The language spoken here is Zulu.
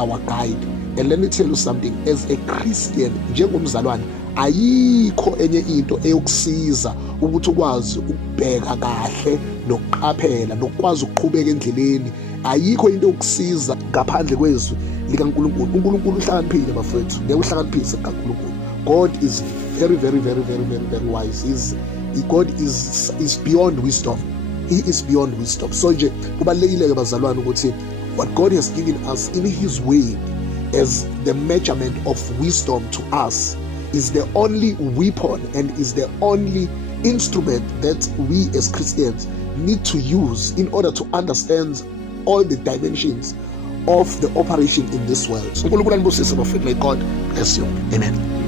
our guide. And let me tell you something, as a Christian, njengomzalwane, ayikho enye into eyokusiza ukuthi ukwazi ukubheka kahle nokuqaphela nokwazi ukuqhubeka endleleni. Ayikho into yokusiza ngaphandle kwezwi likaNkulunkulu. uNkulunkulu uhlakaniphile bafethu, ngeke uhlakaniphise kaNkulunkulu. God is very, very, very, very, very, very wise. God is beyond wisdom. He is beyond wisdom. So nje kubalulekile-ke bazalwane ukuthi what God has given us in his way as the measurement of wisdom to us is the only weapon and is the only instrument that we as Christians need to use in order to understand all the dimensions of the operation in this world. So, may God bless you. Amen.